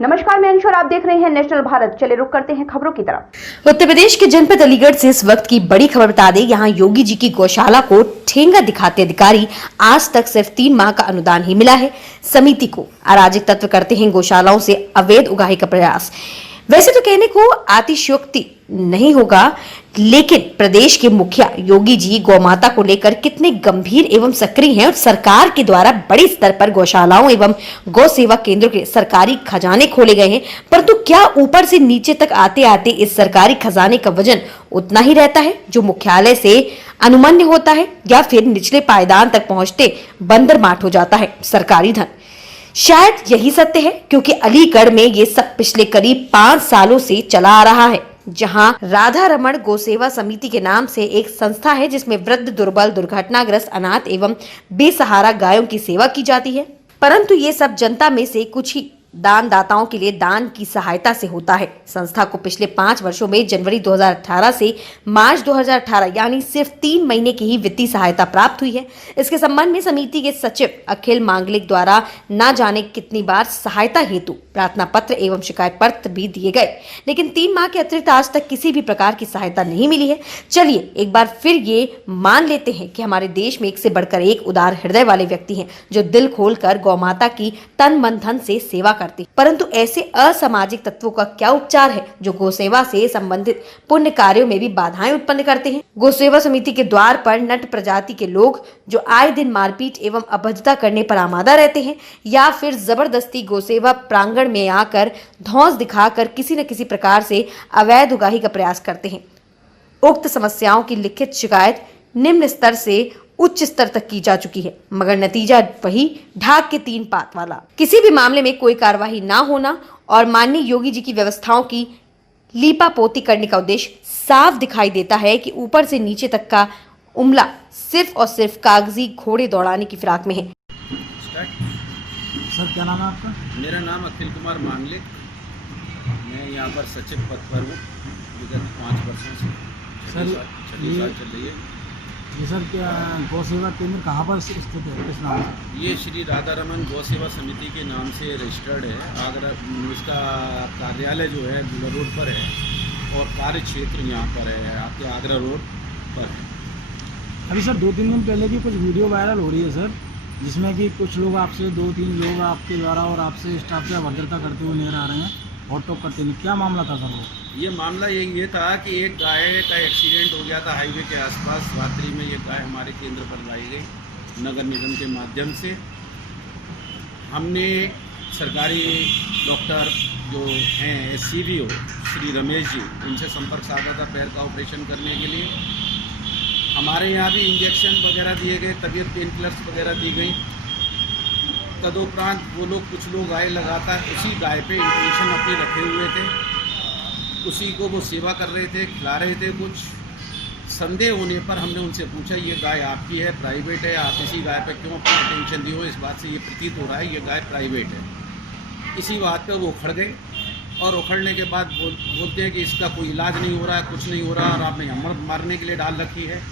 नमस्कार, मैं अंशु और आप देख रहे हैं नेशनल भारत। चले रुक करते हैं खबरों की तरफ। उत्तर प्रदेश के जनपद अलीगढ़ से इस वक्त की बड़ी खबर बता दें, यहाँ योगी जी की गौशाला को ठेंगा दिखाते अधिकारी आज तक सिर्फ 3 माह का अनुदान ही मिला है। समिति को अराजक तत्व करते हैं गौशालाओं से अवैध उगाही का प्रयास। वैसे तो कहने को अतिशयोक्ति नहीं होगा, लेकिन प्रदेश के मुखिया योगी जी गौमाता को लेकर कितने गंभीर एवं सक्रिय हैं और सरकार के द्वारा बड़े स्तर पर गौशालाओं एवं गौ सेवा केंद्रों के सरकारी खजाने खोले गए हैं, परंतु क्या ऊपर से नीचे तक आते आते इस सरकारी खजाने का वजन उतना ही रहता है जो मुख्यालय से अनुमन्य होता है, या फिर निचले पायदान तक पहुंचते बंदर माठ हो जाता है सरकारी धन? शायद यही सत्य है, क्योंकि अलीगढ़ में ये सब पिछले करीब 5 सालों से चला आ रहा है, जहां राधा रमण गौसेवा समिति के नाम से एक संस्था है जिसमें वृद्ध, दुर्बल, दुर्घटनाग्रस्त, अनाथ एवं बेसहारा गायों की सेवा की जाती है। परंतु ये सब जनता में से कुछ ही दानदाताओं के लिए दान की सहायता से होता है। संस्था को पिछले 5 वर्षों में जनवरी 2018 से मार्च 2018 यानी सिर्फ 3 महीने की ही वित्तीय सहायता प्राप्त हुई है। इसके संबंध में समिति के सचिव अखिल मांगलिक द्वारा न जाने कितनी बार सहायता हेतु प्रार्थना पत्र एवं शिकायत पत्र भी दिए गए, लेकिन 3 माह के अतिरिक्त आज तक किसी भी प्रकार की सहायता नहीं मिली है। चलिए एक बार फिर ये मान लेते हैं कि हमारे देश में एक से बढ़कर एक उदार हृदय वाले व्यक्ति हैं जो दिल खोलकर गौमाता की तन मन धन से सेवा करती, परंतु ऐसे असामाजिक तत्वों का क्या उपचार है जो गौसेवा से संबंधित पुण्य कार्यों में भी बाधाएं उत्पन्न करते हैं। गौसेवा समिति के द्वार पर नट प्रजाति के लोग जो आए दिन मारपीट एवं अभद्रता करने पर आमादा रहते हैं, या फिर जबरदस्ती गौसेवा प्रांगण में आकर धौंस दिखाकर किसी न किसी प्रकार से अवैध उगाही का प्रयास करते हैं। उक्त समस्याओं की लिखित शिकायत निम्न स्तर से उच्च स्तर तक की जा चुकी है, मगर नतीजा वही ढाक के 3 पात वाला। किसी भी मामले में कोई कार्यवाही ना होना और माननीय योगी जी की व्यवस्थाओं की लीपापोती करने का उद्देश्य साफ दिखाई देता है कि ऊपर से नीचे तक का उम्ला सिर्फ और सिर्फ कागजी घोड़े दौड़ाने की फिराक में है। सर क्या नाम है आपका? मेरा नाम अखिल कुमार मांगलिक। मैं यहाँ पर सचिव पद पर हूँ विगत 5 वर्षों से। सर छठी साल चल रही है। ये सर क्या गौ सेवा केंद्र कहाँ पर स्थित है, किस नाम से? ये श्री राधा रमन गौ सेवा समिति के नाम से रजिस्टर्ड है। आगरा इसका कार्यालय जो है गुलर रोड पर है और कार्य क्षेत्र यहाँ पर है आपके आगरा रोड पर है। अभी सर 2-3 दिन पहले की कुछ वीडियो वायरल हो रही है सर, जिसमें कि कुछ लोग आपसे 2-3 लोग आपके द्वारा और आपसे स्टाफ से अभद्रता करते हुए नजर आ रहे हैं, हॉट-टॉक करते हैं। क्या मामला था सर वो? ये मामला ये था कि एक गाय का एक्सीडेंट हो गया था हाईवे के आसपास। रात्रि में ये गाय हमारे केंद्र पर लाई गई नगर निगम के माध्यम से। हमने सरकारी डॉक्टर जो हैं SCVO श्री रमेश जी, इनसे संपर्क साधा था पैर का ऑपरेशन करने के लिए। हमारे यहाँ भी इंजेक्शन वगैरह दिए गए, तबीयत पेन किलर्स वगैरह दी गई। तदुपरांत वो लोग कुछ लोग आए लगातार उसी गाय पे इंजेक्शन अपने रखे हुए थे, उसी को वो सेवा कर रहे थे, खिला रहे थे। कुछ संदेह होने पर हमने उनसे पूछा ये गाय आपकी है, प्राइवेट है, आप इसी गाय पर क्यों अपनी अटेंशन दी हो? इस बात से ये प्रतीत हो रहा है ये गाय प्राइवेट है। इसी बात पर वो उखड़ गए और उखड़ने के बाद बोलते हैं कि इसका कोई इलाज नहीं हो रहा है, कुछ नहीं हो रहा और आपने अमृत मारने के लिए डाल रखी है।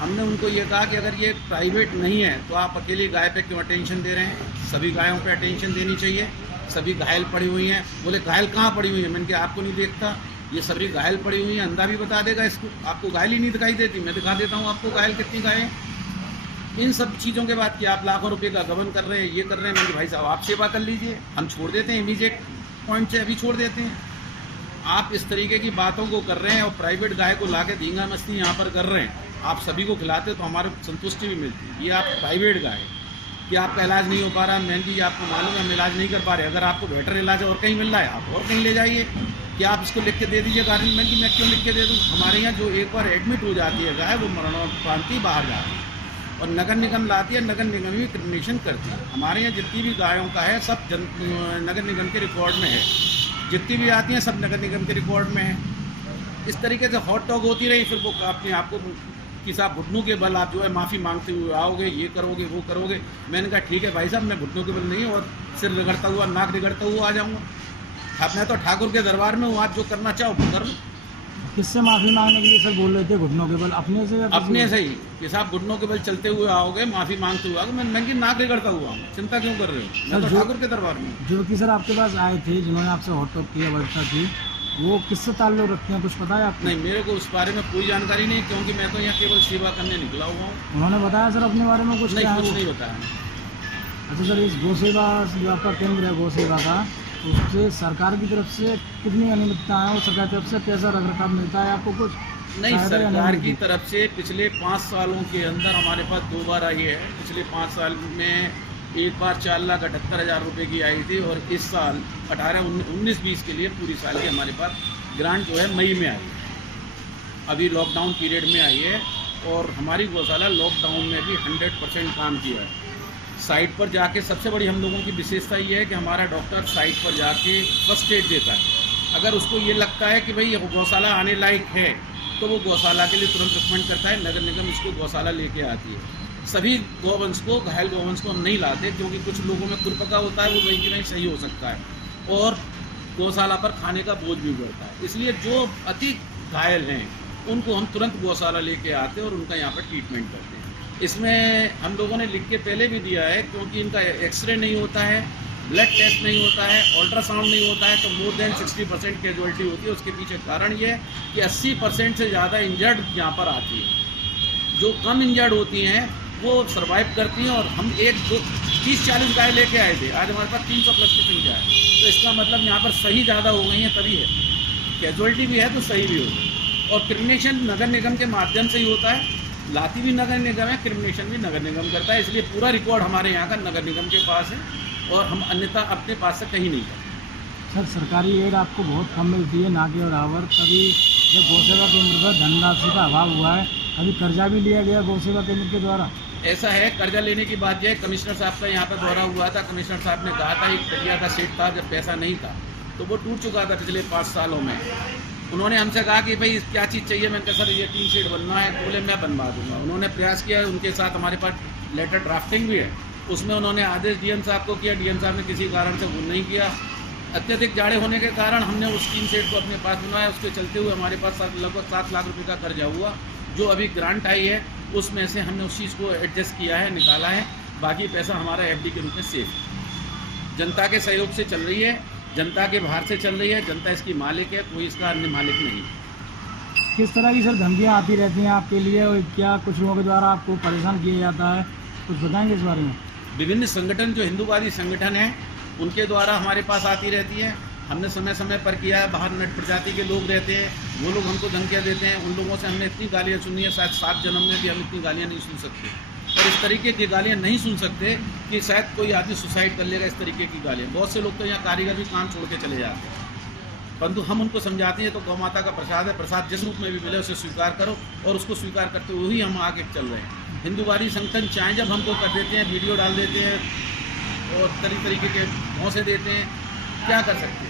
हमने उनको ये कहा कि अगर ये प्राइवेट नहीं है तो आप अकेली गाय पे क्यों अटेंशन दे रहे हैं? सभी गायों पे अटेंशन देनी चाहिए। सभी घायल पड़ी हुई हैं। बोले घायल कहाँ पड़ी हुई है? मैंने कहा आपको नहीं देखता, ये सभी घायल पड़ी हुई हैं। अंधा भी बता देगा इसको, आपको घायल ही नहीं दिखाई देती। मैं दिखा देता हूँ आपको घायल कितनी गायें। इन सब चीज़ों के बाद कि आप लाखों रुपये का गबन कर रहे हैं, ये कर रहे हैं। मैंने भाई साहब आप सेवा कर लीजिए, हम छोड़ देते हैं इमीडिएट पॉइंट से, अभी छोड़ देते हैं। आप इस तरीके की बातों को कर रहे हैं और प्राइवेट गाय को ला के धींगा मस्ती यहाँ पर कर रहे हैं। आप सभी को खिलाते तो हमारे संतुष्टि भी मिलती है। ये आप प्राइवेट गाय कि आपका इलाज नहीं हो पा रहा, मैंने भी आपको मालूम है हम इलाज नहीं कर पा रहे। अगर आपको बेटर इलाज और कहीं मिल रहा है आप और कहीं ले जाइए, कि आप इसको लिख के दे दीजिए गारंटी। मैं क्यों लिख के दे दूँ? हमारे यहाँ जो एक बार एडमिट हो जाती है गाय वो मरणोपरांति बाहर जाती है और नगर निगम लाती है, नगर निगम ही क्रिमिनेशन करती है। हमारे यहाँ जितनी भी गायों का है सब नगर निगम के रिकॉर्ड में है, जितनी भी आती हैं सब नगर निगम के रिकॉर्ड में है। इस तरीके से हॉट टॉक होती रही, फिर वो अपने आपको कि साहब घुटनों के बल आप जो है माफ़ी मांगते हुए आओगे, ये करोगे वो करोगे। मैंने कहा ठीक है भाई साहब, मैं घुटनों के बल नहीं और सिर रगड़ता हुआ नाक रगड़ता हुआ आ जाऊँगा। अब मैं तो ठाकुर के दरबार में हूँ, आप जो करना चाहो वो कर लो। किससे माफी मांगने के लिए सर बोल रहे थे? घुटनों के बल अपने से या किसी अपने और? से ही कि साहब घुटनों के बल चलते हुए आओगे, माफी मांगते हुए आओगे, मैं की नाक रगड़ता हुआ हूँ, चिंता क्यों कर रहे हो? मैं तो ठाकुर के दरबार में। जो कि सर आपके पास आए थे, जिन्होंने आपसे हॉट टॉक किया, वर्षा की, वो किससे ताल्लुक रखते हैं, कुछ पता है आपको? नहीं, मेरे को उस बारे में कोई जानकारी नहीं, क्योंकि मैं तो यहाँ केवल सेवा करने निकला हुआ हूँ। उन्होंने बताया सर अपने बारे में कुछ? क्या नहीं, है कुछ वो? नहीं बताया। अच्छा सर, इस गौ सेवा जो आपका केंद्र है गौ सेवा का, उससे सरकार की तरफ से कितनी अनियमितता है और सरकार की तरफ से कैसा रख रखाव मिलता है आपको कुछ? नहीं, फायदा या सरकार नहीं की मिलती? तरफ से पिछले 5 सालों के अंदर हमारे पास 2 बार आई है। पिछले 5 साल में एक बार 4,78,000 रुपये की आई थी, और इस साल 19-20 के लिए पूरी साल की हमारे पास ग्रांट जो है मई में आई है। अभी लॉकडाउन पीरियड में आई है, और हमारी गौशाला लॉकडाउन में भी 100% काम किया है। साइट पर जाके सबसे बड़ी हम लोगों की विशेषता ये है कि हमारा डॉक्टर साइट पर जाके फर्स्ट एड देता है। अगर उसको ये लगता है कि भाई गौशाला आने लायक है, तो वो गौशाला के लिए तुरंत रिकमेंड करता है। नगर निगम इसको गौशाला लेके आती है। सभी गौवंश को, घायल गौवंश को हम नहीं लाते, क्योंकि कुछ लोगों में खुरपका होता है, वो वहीं की वहीं सही हो सकता है, और गौशाला पर खाने का बोझ भी बढ़ता है। इसलिए जो अति घायल हैं उनको हम तुरंत गौशाला लेके आते हैं और उनका यहाँ पर ट्रीटमेंट करते हैं। इसमें हम लोगों ने लिख के पहले भी दिया है, क्योंकि इनका एक्सरे नहीं होता है, ब्लड टेस्ट नहीं होता है, अल्ट्रासाउंड नहीं होता है, तो मोर देन 60% कैजुअलिटी होती है। उसके पीछे कारण ये है कि 80% से ज़्यादा इंजर्ड यहाँ पर आती है। जो कम इंजर्ड होती हैं वो सर्वाइव करती हैं, और हम 30-40 गाय लेके आए थे, आज हमारे पास 300 प्लस की संख्या है। तो इसका मतलब यहाँ पर सही ज़्यादा हो गई हैं, तभी है। कैजुअलिटी भी है तो सही भी होगी। और क्रिमिनेशन नगर निगम के माध्यम से ही होता है। लाती भी नगर निगम है, क्रिमिनेशन भी नगर निगम करता है। इसलिए पूरा रिकॉर्ड हमारे यहाँ का नगर निगम के पास है, और हम अन्यथा अपने पास से कहीं नहीं करते। सर, सरकारी एड आपको बहुत कम मिलती है, ना के बराबर। कभी जब गौ सेवा केंद्र पर धनराशि का अभाव हुआ है, कभी कर्जा भी लिया गया गौ सेवा केंद्र के द्वारा? ऐसा है, कर्जा लेने की बात यह है, कमिश्नर साहब का यहाँ पर दौरा हुआ था। कमिश्नर साहब ने कहा था एक तकिया का सेट था, जब पैसा नहीं था तो वो टूट चुका था पिछले 5 सालों में। उन्होंने हमसे कहा कि भाई क्या चीज़ चाहिए? मैंने कहा सर ये 3 शेड बनना है। तो बोले मैं बनवा दूंगा। उन्होंने प्रयास किया, उनके साथ हमारे पास लेटर ड्राफ्टिंग भी है, उसमें उन्होंने आदेश डीएम साहब को किया। डीएम साहब ने किसी कारण से वो नहीं किया। अत्यधिक जाड़े होने के कारण हमने उस 3 शेड को अपने पास बनवाया। उसके चलते हुए हमारे पास लगभग 7 लाख रुपये का कर्जा हुआ। जो अभी ग्रांट आई है उसमें से हमने उस चीज़ को एडजस्ट किया है, निकाला है। बाकी पैसा हमारा एफडी के रूप में सेफ है। जनता के सहयोग से चल रही है, जनता के बाहर से चल रही है। जनता इसकी मालिक है, कोई इसका अन्य मालिक नहीं। किस तरह की सर धमकियाँ आती रहती हैं आपके लिए, और क्या कुछ लोगों के द्वारा आपको परेशान किया जाता है? कुछ बताएंगे इस बारे में? विभिन्न संगठन, जो हिंदूवादी संगठन हैं, उनके द्वारा हमारे पास आती रहती है। हमने समय समय पर किया है। बाहर नट प्रजाति के लोग रहते हैं, वो लोग हमको धमकियाँ देते हैं। उन लोगों से हमने इतनी गालियाँ सुनी है, शायद 7 जन्म में भी हम इतनी गालियाँ नहीं सुन सकते। और इस तरीके की गालियाँ नहीं सुन सकते कि शायद कोई आदमी सुसाइड कर लेगा। इस तरीके की गालियाँ, बहुत से लोग तो यहाँ कारीगर भी काम छोड़ के चले जाते हैं, परंतु हम उनको समझाते हैं तो गौ माता का प्रसाद है, प्रसाद जिस रूप में भी मिले उसे स्वीकार करो, और उसको स्वीकार करते हुए ही हम आगे चल रहे हैं। हिंदूवादी संगठन चाहे जब हमको कर देते हैं, वीडियो डाल देते हैं और तरीके के भौंसे देते हैं, क्या कर सकते हैं।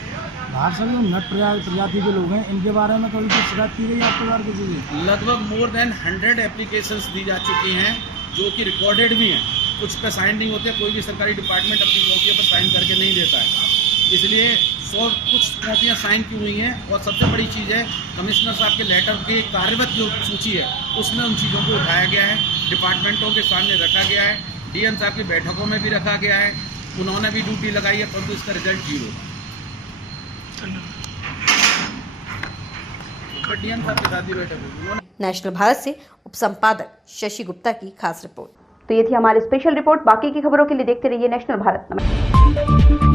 बाहर से जो नट प्रजाति के लोग हैं, इनके बारे में कभी कुछ शिकायत की गई आपके द्वारा किसी की? लगभग मोर देन 100 एप्लीकेशंस दी जा चुकी हैं, जो कि रिकॉर्डेड भी हैं। कुछ पे साइन नहीं होते, कोई भी सरकारी डिपार्टमेंट अपनी कॉपियों पर साइन करके नहीं देता है। इसलिए 100 कुछ कॉपियाँ साइन की हुई हैं। और सबसे बड़ी चीज़ है, कमिश्नर साहब के लेटर की कार्यरत जो सूची है उसमें उन चीज़ों को उठाया गया है, डिपार्टमेंटों के सामने रखा गया है, डीएम साहब की बैठकों में भी रखा गया है। उन्होंने भी ड्यूटी लगाई है, परंतु इसका रिजल्ट 0। डीएम साहब के साथ ही बैठक हुई, उन्होंने नेशनल भारत से उप संपादक शशि गुप्ता की खास रिपोर्ट। तो ये थी हमारी स्पेशल रिपोर्ट। बाकी की खबरों के लिए देखते रहिए नेशनल भारत। नमस्कार।